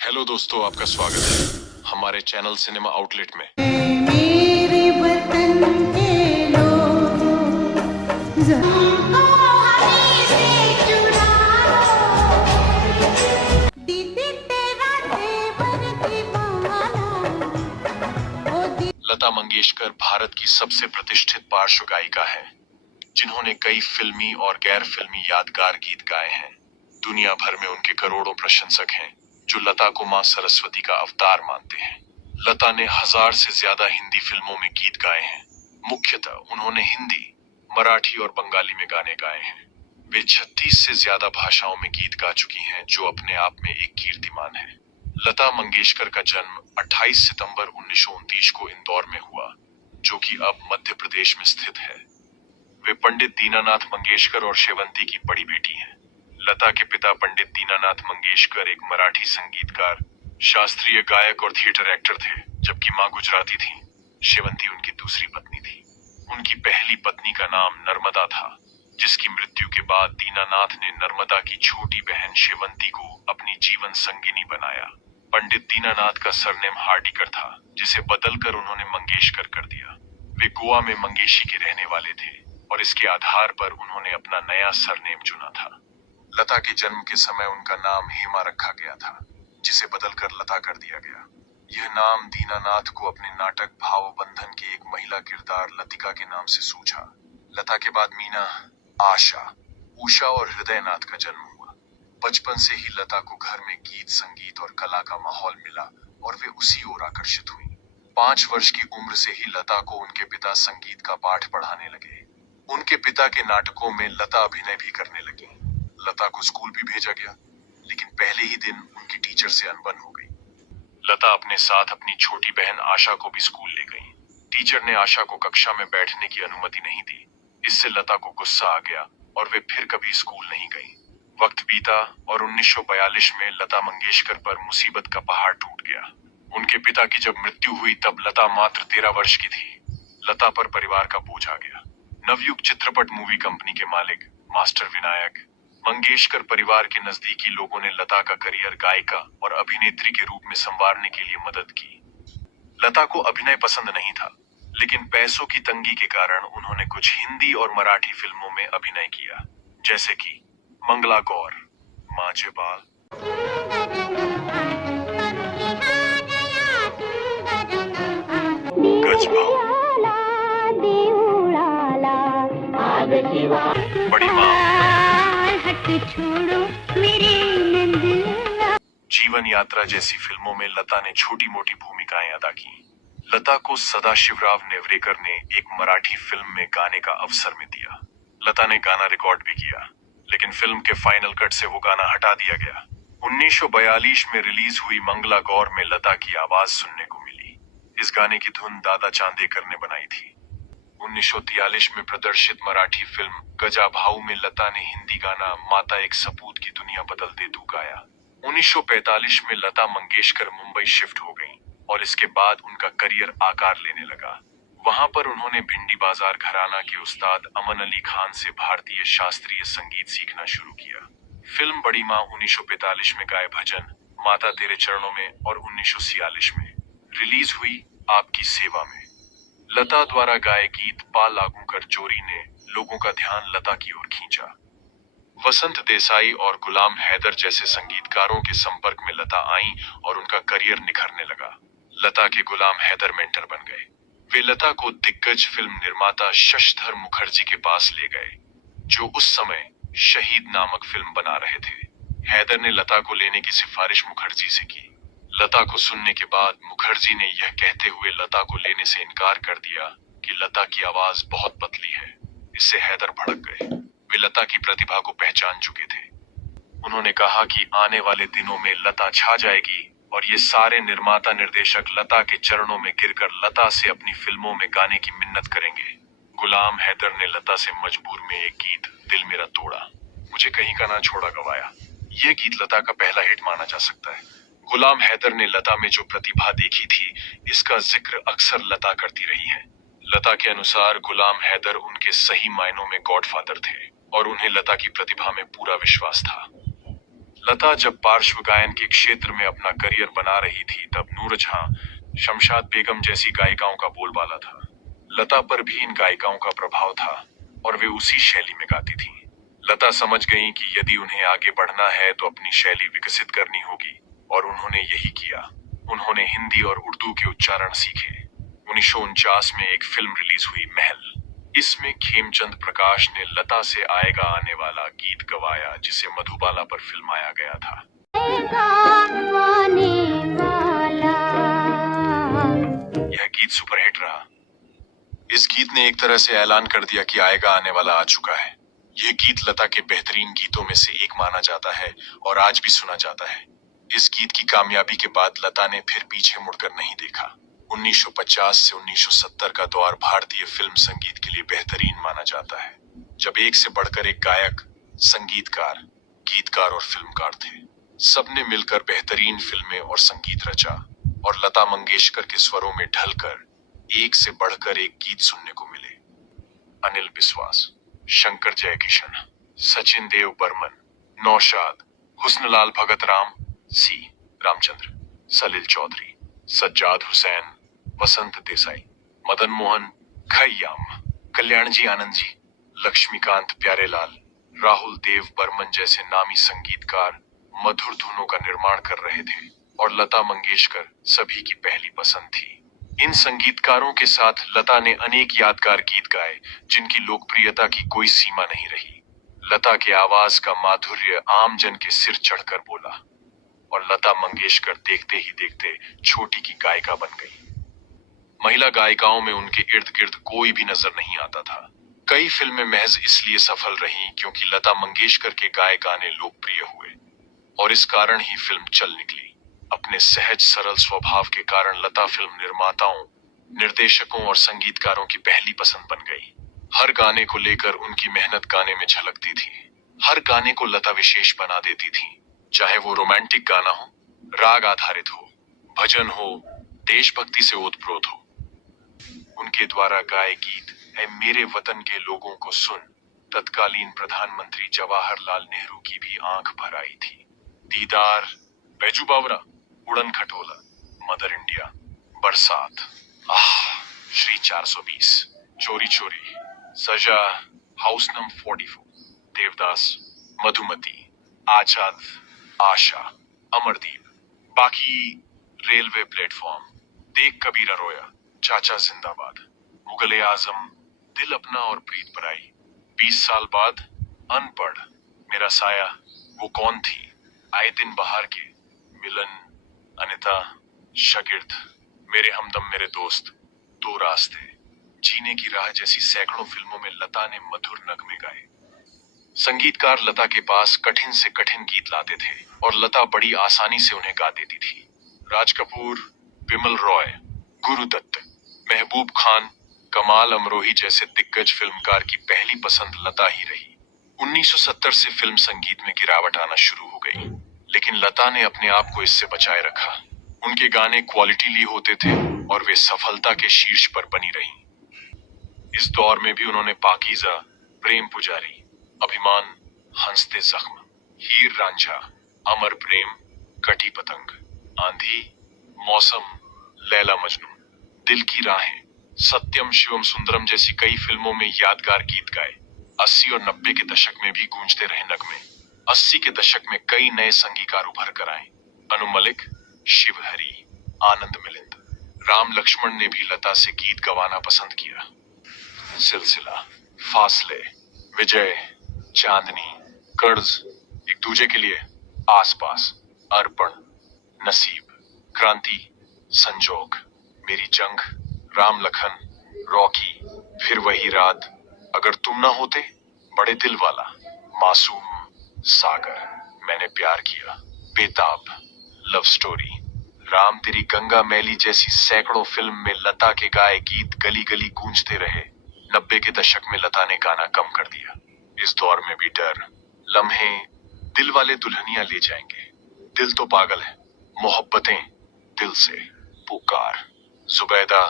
Hello दोस्तों, आपका स्वागत है हमारे चैनल सिनेमा आउटलेट में। मेरे वतन के लोगों, ज़मीं हमें से चुराओ, दीदी तेरा तेवर दीवाना, ओ लता मंगेशकर भारत की सबसे प्रतिष्ठित पार्श्व गायिका है, जिन्होंने कई फिल्मी और गैर फिल्मी यादगार गीत गाए हैं। दुनिया भर में उनके करोड़ों प्रशंसक हैं, जो लता को मां सरस्वती का अवतार मानते हैं। लता ने 1000 से ज्यादा हिंदी फिल्मों में गीत गाए हैं। मुख्यतः उन्होंने हिंदी, मराठी और बंगाली में गाने गाए हैं। वे 36 से ज्यादा भाषाओं में गीत गा चुकी हैं, जो अपने आप में एक कीर्तिमान है। लता मंगेशकर का जन्म 28 सितंबर 1929 को इंदौर में हुआ, जो कि अब मध्य प्रदेश में स्थित है। वे पंडित दीनानाथ मंगेशकर और शेवंती की बड़ी बेटी हैं। लता के पिता पंडित दीनानाथ मंगेशकर एक मराठी संगीतकार, शास्त्रीय गायक और थिएटर एक्टर थे, जबकि मां गुजराती थी। शेवंती उनकी दूसरी पत्नी थी। उनकी पहली पत्नी का नाम नर्मदा था, जिसकी मृत्यु के बाद दीनानाथ ने नर्मदा की छोटी बहन शेवंती को अपनी जीवन संगिनी बनाया। पंडित दीनानाथ का सरनेम हार्डिकर था, जिसे बदलकर उन्होंने मंगेशकर कर दिया। वे गोवा में मंगेशी के रहने वाले थे और इसके आधार पर उन्होंने अपना नया सरनेम चुना था। लता के जन्म के समय उनका नाम हेमा रखा गया था, जिसे बदलकर लता कर दिया गया। यह नाम दीनानाथ को अपने नाटक भावबंधन के एक महिला किरदार लतिका के नाम से सूझा। लता के बाद मीना, आशा, उषा और हृदयनाथ का जन्म हुआ। बचपन से ही लता को घर में गीत, संगीत और कला का माहौल मिला और वे उसी ओर आकर्षित हुई। 5 वर्ष की उम्र से ही लता को उनके पिता संगीत का पाठ पढ़ाने लगे। उनके पिता के नाटकों में लता अभिनय भी करने लगी। लता को स्कूल भी भेजा गया, लेकिन पहले ही दिन उनकी टीचर से अनबन हो गई। लता अपने साथ अपनी छोटी बहन आशा को भी स्कूल ले गई। टीचर ने आशा को कक्षा में बैठने की अनुमति नहीं दी। इससे लता को गुस्सा आ गया और वे फिर कभी स्कूल नहीं गई। वक्त बीता और 1942 में लता मंगेशकर पर मुसीबत का पहाड़ टूट गया। उनके पिता की जब मृत्यु हुई तब लता मात्र 13 वर्ष की थी। लता पर परिवार का बोझ आ गया। नवयुग चित्रपट मूवी कंपनी के मालिक मास्टर विनायक मंगेशकर परिवार के नजदीकी लोगों ने लता का करियर गायिका और अभिनेत्री के रूप में संवारने के लिए मदद की। लता को अभिनय पसंद नहीं था, लेकिन पैसों की तंगी के कारण उन्होंने कुछ हिंदी और मराठी फिल्मों में अभिनय किया, जैसे कि मंगला गौर, माझे बाल, गजभाऊ, बड़ी माँ, छोड़ो मेरे नंदला। जीवन यात्रा जैसी फिल्मों में लता ने छोटी मोटी भूमिकाएं अदा की। लता को सदाशिवराव नेवरेकर ने एक मराठी फिल्म में गाने का अवसर में दिया। लता ने गाना रिकॉर्ड भी किया, लेकिन फिल्म के फाइनल कट से वो गाना हटा दिया गया। 1942 में रिलीज हुई मंगला गौर में लता की आवाज सुनने को मिली। इस गाने की धुन दादा चांदेकर ने बनाई थी। 1943 में प्रदर्शित मराठी फिल्म गजाभाऊ में लता ने हिंदी गाना माता एक सपूत की दुनिया बदल दे तू गाया। 1945 में लता मंगेशकर मुंबई शिफ्ट हो गईं और इसके बाद उनका करियर आकार लेने लगा। वहां पर उन्होंने भिंडी बाजार घराना के उस्ताद अमन अली खान से भारतीय शास्त्रीय संगीत सीखना शुरू किया। फिल्म बड़ी माँ 1945 में गाए भजन माता तेरे चरणों में और 1946 में रिलीज हुई आपकी सेवा में लता द्वारा गाए गीत पा लागू कर चोरी ने लोगों का ध्यान लता की ओर खींचा। वसंत देसाई और गुलाम हैदर जैसे संगीतकारों के संपर्क में लता आईं और उनका करियर निखरने लगा। लता के गुलाम हैदर मेंटर बन गए। वे लता को दिग्गज फिल्म निर्माता शशधर मुखर्जी के पास ले गए, जो उस समय शहीद नामक फिल्म बना रहे थे। हैदर ने लता को लेने की सिफारिश मुखर्जी से की। लता को सुनने के बाद मुखर्जी ने यह कहते हुए लता को लेने से इनकार कर दिया कि लता की आवाज बहुत पतली है। इससे हैदर भड़क गए। वे लता की प्रतिभा को पहचान चुके थे। उन्होंने कहा कि आने वाले दिनों में लता छा जाएगी और ये सारे निर्माता निर्देशक लता के चरणों में गिरकर लता से अपनी फिल्मों में गाने की मिन्नत करेंगे। गुलाम हैदर ने लता से मजबूर में एक गीत दिल मेरा तोड़ा, मुझे कहीं का ना छोड़ा गवाया। ये गीत लता का पहला हिट माना जा सकता है। गुलाम हैदर ने लता में जो प्रतिभा देखी थी, इसका जिक्र अक्सर लता करती रही है। लता के अनुसार गुलाम हैदर उनके सही मायनों में गॉडफादर थे और उन्हें लता की प्रतिभा में पूरा विश्वास था। लता जब पार्श्व गायन के क्षेत्र में अपना करियर बना रही थी तब नूरजहां, शमशाद बेगम जैसी गायिकाओं का बोलबाला था। लता पर भी इन गायिकाओं का प्रभाव था और वे उसी शैली में गाती थीं। लता समझ गईं कि यदि उन्हें आगे बढ़ना है तो अपनी शैली विकसित करनी होगी और उन्होंने यही किया। उन्होंने हिंदी और उर्दू के उच्चारण सीखे। 1949 में एक फिल्म रिलीज हुई, महल। इसमें खेमचंद प्रकाश ने लता से आएगा आने वाला गीत गवाया जिसे मधुबाला पर फिल्माया गया था। आने वाला यह गीत सुपरहिट रहा। इस गीत ने एक तरह से ऐलान कर दिया कि आएगा आने वाला आ चुका है। यह गीत लता के बेहतरीन गीतों में से एक माना जाता है और आज भी सुना जाता है। इस गीत की कामयाबी के बाद लता ने फिर पीछे मुड़कर नहीं देखा। 1950 से 1970 का दौर भारतीय फिल्म संगीत के लिए बेहतरीन माना जाता है, जब एक से बढ़कर एक गायक, संगीतकार, गीतकार और फिल्मकार थे। सबने मिलकर बेहतरीन फिल्में और संगीत रचा और लता मंगेशकर के स्वरों में ढलकर एक से बढ़कर एक गीत सुनने को मिले। अनिल बिस्वास, शंकर जयकिशन, सचिन देव बर्मन, नौशाद, हुस्नलाल भगत राम, सी रामचंद्र, सलील चौधरी, सज्जाद हुसैन, वसंत देसाई, मदन मोहन, खय्याम, कल्याण जी आनंद जी, लक्ष्मीकांत प्यारेलाल, राहुल देव बर्मन जैसे नामी संगीतकार मधुर धुनों का निर्माण कर रहे थे और लता मंगेशकर सभी की पहली पसंद थी। इन संगीतकारों के साथ लता ने अनेक यादगार गीत गाए जिनकी लोकप्रियता की कोई सीमा नहीं रही। लता के आवाज का माधुर्य आम जन के सिर चढ़कर बोला और लता मंगेशकर देखते ही देखते छोटी की गायिका बन गई। महिला गायिकाओं में उनके इर्द गिर्द कोई भी नजर नहीं आता था। कई फिल्में महज इसलिए सफल रहीं क्योंकि लता मंगेशकर के गाए गाने लोकप्रिय हुए और इस कारण ही फिल्म चल निकली। अपने सहज सरल स्वभाव के कारण लता फिल्म निर्माताओं, निर्देशकों और संगीतकारों की पहली पसंद बन गई। हर गाने को लेकर उनकी मेहनत गाने में झलकती थी। हर गाने को लता विशेष बना देती थी, चाहे वो रोमांटिक गाना हो, राग आधारित हो, भजन हो, देशभक्ति से ओतप्रोत हो। उनके द्वारा गाए गीत ऐ मेरे वतन के लोगों को सुन तत्कालीन प्रधानमंत्री जवाहरलाल नेहरू की भी आंख भर आई थी। दीदार, बैजू बावरा, उड़न खटोला, मदर इंडिया, बरसात, श्री 420, चोरी चोरी, सजा, हाउस नंबर 44, देवदास, मधुमती, आजाद, आशा, अमरदीप, बाकी, रेलवे प्लेटफॉर्म, देख कबीरा रोया, चाचा जिंदाबाद, मुगले आजम, दिल अपना और प्रीत पराई, 20 साल बाद, अनपढ़, मेरा साया, वो कौन थी, आए दिन बहार के, मिलन, अनिता, शागिर्द, मेरे हमदम मेरे दोस्त, दो रास्ते, जीने की राह जैसी सैकड़ों फिल्मों में लता ने मधुर नगमे गाए। संगीतकार लता के पास कठिन से कठिन गीत लाते थे और लता बड़ी आसानी से उन्हें गा देती थी। राज कपूर, बिमल रॉय, गुरु दत्त, महबूब खान, कमाल अमरोही जैसे दिग्गज फिल्मकार की पहली पसंद लता ही रही। 1970 से फिल्म संगीत में गिरावट आना शुरू हो गई, लेकिन लता ने अपने आप को इससे बचाए रखा। उनके गाने क्वालिटीली होते थे और वे सफलता के शीर्ष पर बनी रहीं। इस दौर में भी उन्होंने पाकीज़ा, प्रेम पुजारी, अभिमान, हंसते जख्म, हीर रांझा, अमर प्रेम, कटी पतंग, आंधी, मौसम, लैला मजनू, दिल की राहें, सत्यम शिवम सुंदरम जैसी कई फिल्मों में यादगार गीत गाए। 80 और 90 के दशक में भी गूंजते रहे नगमे। 80 के दशक में कई नए संगीतकार उभर कर आए। अनु मलिक, शिवहरी, आनंद मिलिंद, राम लक्ष्मण ने भी लता से गीत गवाना पसंद किया। सिलसिला, फासले, विजय, चांदनी, कर्ज, एक दूजे के लिए, आसपास, अर्पण, नसीब, क्रांति, संजोग, मेरी जंग, राम लखन, रॉकी, फिर वही रात, अगर तुम ना होते, बड़े दिल वाला, मासूम, सागर, मैंने प्यार किया, बेताब, लव स्टोरी, राम तेरी गंगा मैली जैसी सैकड़ों फिल्म में लता के गाए गीत गली गली गूंजते रहे। 90 के दशक में लता ने गाना कम कर दिया। इस दौर में भी डर, लम्हे, दिल वाले दुल्हनिया ले जाएंगे, दिल तो पागल है, मोहब्बतें, दिल से, पुकार, जुबैदा,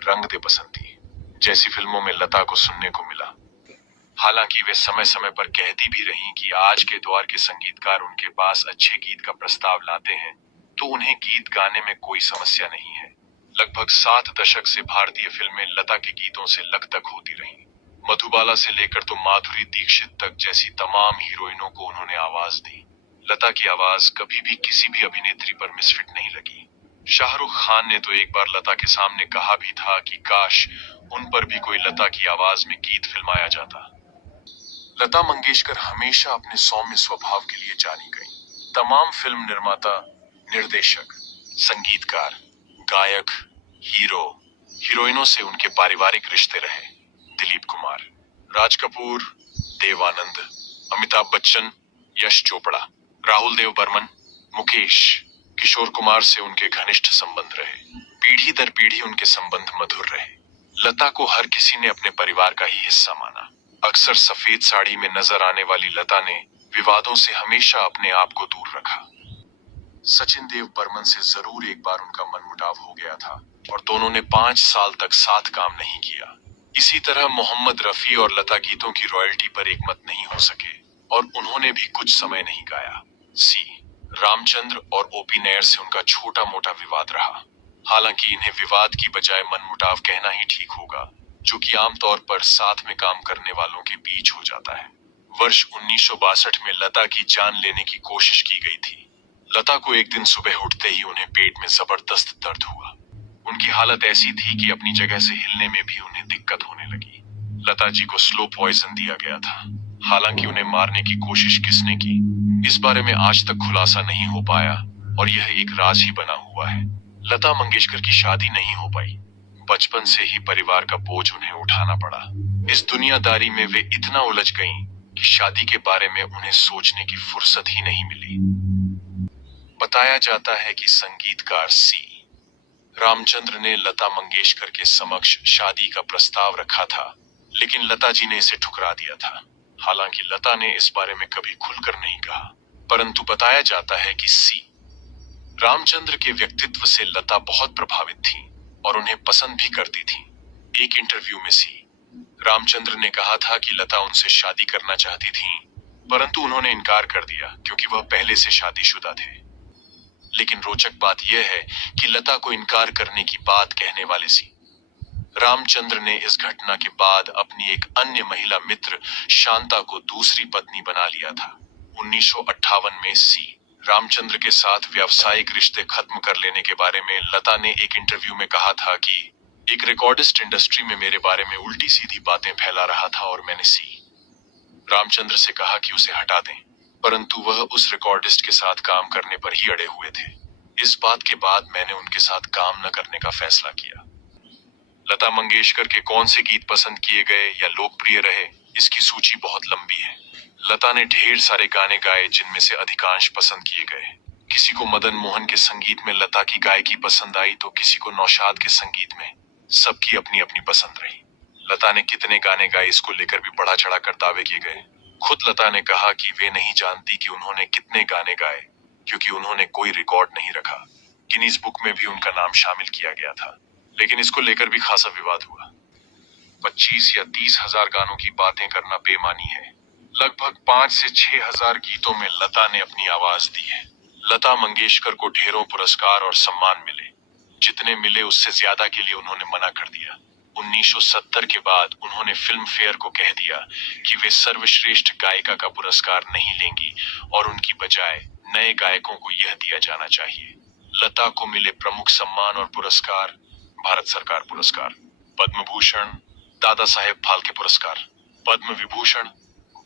रंग दे बसंती जैसी फिल्मों में लता को सुनने को मिला। हालांकि वे समय समय पर कहती भी रहीं कि आज के दौर के संगीतकार उनके पास अच्छे गीत का प्रस्ताव लाते हैं तो उन्हें गीत गाने में कोई समस्या नहीं है। लगभग 7 दशक से भारतीय फिल्में लता के गीतों से लकतक होती रहीं। मधुबाला से लेकर तो माधुरी दीक्षित तक जैसी तमाम हीरोइनों को उन्होंने आवाज दी। लता की आवाज कभी भी किसी भी अभिनेत्री पर मिसफिट नहीं लगी। शाहरुख खान ने तो एक बार लता के सामने कहा भी था कि काश उन पर भी कोई लता की आवाज में गीत फिल्माया जाता। लता मंगेशकर हमेशा अपने सौम्य स्वभाव के लिए जानी गई। तमाम फिल्म निर्माता, निर्देशक, संगीतकार, गायक, हीरो, हीरोइनों से उनके पारिवारिक रिश्ते रहे। दिलीप कुमार, राज कपूर, देव आनंद, अमिताभ बच्चन, यश चोपड़ा, राहुल देव बर्मन, मुकेश, किशोर कुमार से उनके घनिष्ठ संबंध रहे। पीढ़ी दर पीढ़ी उनके संबंध मधुर रहे। लता को हर किसी ने अपने परिवार का ही हिस्सा माना। अक्सर सफेद साड़ी में नजर आने वाली लता ने विवादों से हमेशा अपने आप को दूर रखा। सचिन देव बर्मन से जरूर एक बार उनका मनमुटाव हो गया था और दोनों ने 5 साल तक साथ काम नहीं किया। इसी तरह मोहम्मद रफी और लता गीतों की रॉयल्टी पर एकमत नहीं हो सके और उन्होंने भी कुछ समय नहीं गाया। सी रामचंद्र और ओपी नैयर से उनका छोटा मोटा विवाद रहा। हालांकि इन्हें विवाद की बजाय मनमुटाव कहना ही ठीक होगा, जो कि आमतौर पर साथ में काम करने वालों के बीच हो जाता है। वर्ष 1962 में लता की जान लेने की कोशिश की गई थी। लता को एक दिन सुबह उठते ही उन्हें पेट में जबरदस्त दर्द हुआ। उनकी हालत ऐसी थी कि अपनी जगह से हिलने में भी उन्हें दिक्कत होने लगी। लता जी को स्लो पॉइजन दिया गया था। हालांकि उन्हें मारने की कोशिश किसने की, इस बारे में आज तक खुलासा नहीं हो पाया और यह एक राज ही बना हुआ है। लता मंगेशकर की शादी नहीं हो पाई। बचपन से ही परिवार का बोझ उन्हें उठाना पड़ा। इस दुनियादारी में वे इतना उलझ गईं कि शादी के बारे में उन्हें सोचने की फुर्सत ही नहीं मिली। बताया जाता है कि संगीतकार सी रामचंद्र ने लता मंगेशकर के समक्ष शादी का प्रस्ताव रखा था, लेकिन लता जी ने इसे ठुकरा दिया था। हालांकि लता ने इस बारे में कभी खुलकर नहीं कहा, परंतु बताया जाता है कि सी रामचंद्र के व्यक्तित्व से लता बहुत प्रभावित थी और उन्हें पसंद भी करती थी। एक इंटरव्यू में सी रामचंद्र ने कहा था कि लता उनसे शादी करना चाहती थी, परंतु उन्होंने इनकार कर दिया क्योंकि वह पहले से शादीशुदा थे। लेकिन रोचक बात यह है कि लता को इनकार करने की बात कहने वाले सी रामचंद्र ने इस घटना के बाद अपनी एक अन्य महिला मित्र शांता को दूसरी पत्नी बना लिया था। 1958 में सी रामचंद्र के साथ व्यावसायिक रिश्ते खत्म कर लेने के बारे में लता ने एक इंटरव्यू में कहा था कि एक रिकॉर्डिस्ट इंडस्ट्री में मेरे बारे में उल्टी सीधी बातें फैला रहा था और मैंने सी रामचंद्र से कहा कि उसे हटा दें, परंतु वह उस रिकॉर्डिस्ट के साथ काम करने पर ही अड़े हुए थे। इस बात के बाद मैंने उनके साथ काम न करने का फैसला किया। लता मंगेशकर के कौन से गीत पसंद किए गए या लोकप्रिय रहे, इसकी सूची बहुत लंबी है। लता ने ढेर सारे गाने गाए जिनमें से अधिकांश पसंद किए गए। किसी को मदन मोहन के संगीत में लता की गायकी पसंद आई तो किसी को नौशाद के संगीत में। सबकी अपनी अपनी पसंद रही। लता ने कितने गाने गाए इसको लेकर भी बढ़ा चढ़ा कर दावे किए गए। खुद लता ने कहा कि वे नहीं जानती कि उन्होंने कितने गाने गाए क्योंकि उन्होंने कोई रिकॉर्ड नहीं रखा। गिनीज बुक में भी उनका नाम शामिल किया गया था, लेकिन इसको लेकर भी खासा विवाद हुआ। 25 या 30 हजार गानों की बातें करना बेमानी है। लगभग 5 से 6 हजार गीतों में लता ने अपनी आवाज दी है। लता मंगेशकर को ढेरों पुरस्कार और सम्मान मिले। जितने मिले उससे ज्यादा के लिए उन्होंने मना कर दिया। 1970 के बाद उन्होंने फिल्म फेयर को कह दिया कि वे सर्वश्रेष्ठ गायिका का पुरस्कार नहीं लेंगी और उनकी बजाय नए गायकों को यह दिया जाना चाहिए। लता को मिले प्रमुख सम्मान और पुरस्कार: भारत सरकार पुरस्कार, पद्म भूषण, दादा साहेब फाल्के पुरस्कार, पद्म विभूषण,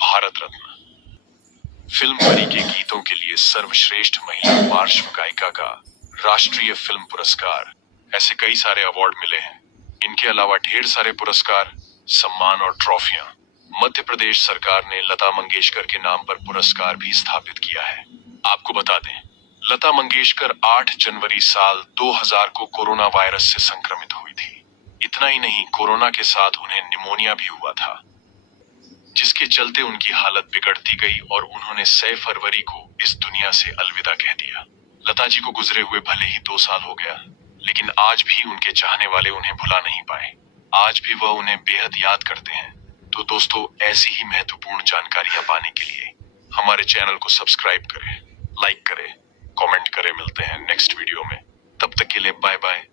भारत रत्न। फिल्म परी के गीतों के लिए सर्वश्रेष्ठ महिला पार्श्व गायिका का राष्ट्रीय फिल्म पुरस्कार, ऐसे कई सारे अवार्ड मिले हैं। इनके अलावा ढेर सारे पुरस्कार, सम्मान और ट्रॉफियां। मध्य प्रदेश सरकार ने लता मंगेशकर के नाम पर पुरस्कार भी स्थापित किया है। आपको बता दें, लता मंगेशकर 8 जनवरी साल 2000 को कोरोना वायरस से संक्रमित हुई थी। इतना ही नहीं, कोरोना के साथ उन्हें निमोनिया भी हुआ था, जिसके चलते उनकी हालत बिगड़ती गई और उन्होंने 6 फरवरी को इस दुनिया से अलविदा कह दिया। लता जी को गुजरे हुए भले ही 2 साल हो गया, लेकिन आज भी उनके चाहने वाले उन्हें भुला नहीं पाए। आज भी वह उन्हें बेहद याद करते हैं। तो दोस्तों, ऐसी ही महत्वपूर्ण जानकारियां पाने के लिए हमारे चैनल को सब्सक्राइब करें, लाइक करें, कमेंट करें। मिलते हैं नेक्स्ट वीडियो में। तब तक के लिए बाय बाय।